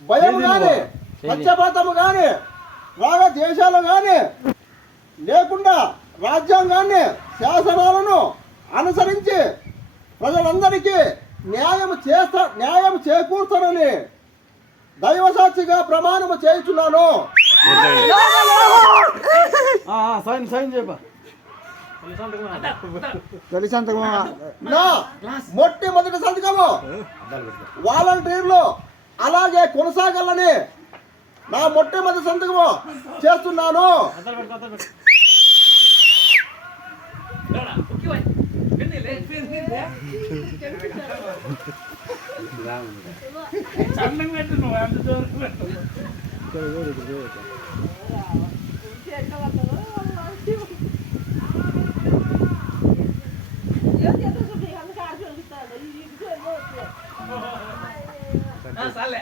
భయం గాని పక్షపాతము గాని రాగ దేశాలు గాని లేకుండా రాజ్యాంగాన్ని శాసనాలను అనుసరించి ప్రజలందరికీ న్యాయం చేస్తా న్యాయం చేకూర్చానని దైవ సాక్షిగా ప్రమాణము చేయుచున్నాను. సైన్ సైన్ చెప్ప తొలి మొట్టమొదటి సంతకము వాలంటీర్లు అలాగే కొనసాగాలని నా మొట్టమొదటి సంతకము చేస్తున్నాను. Oh, salve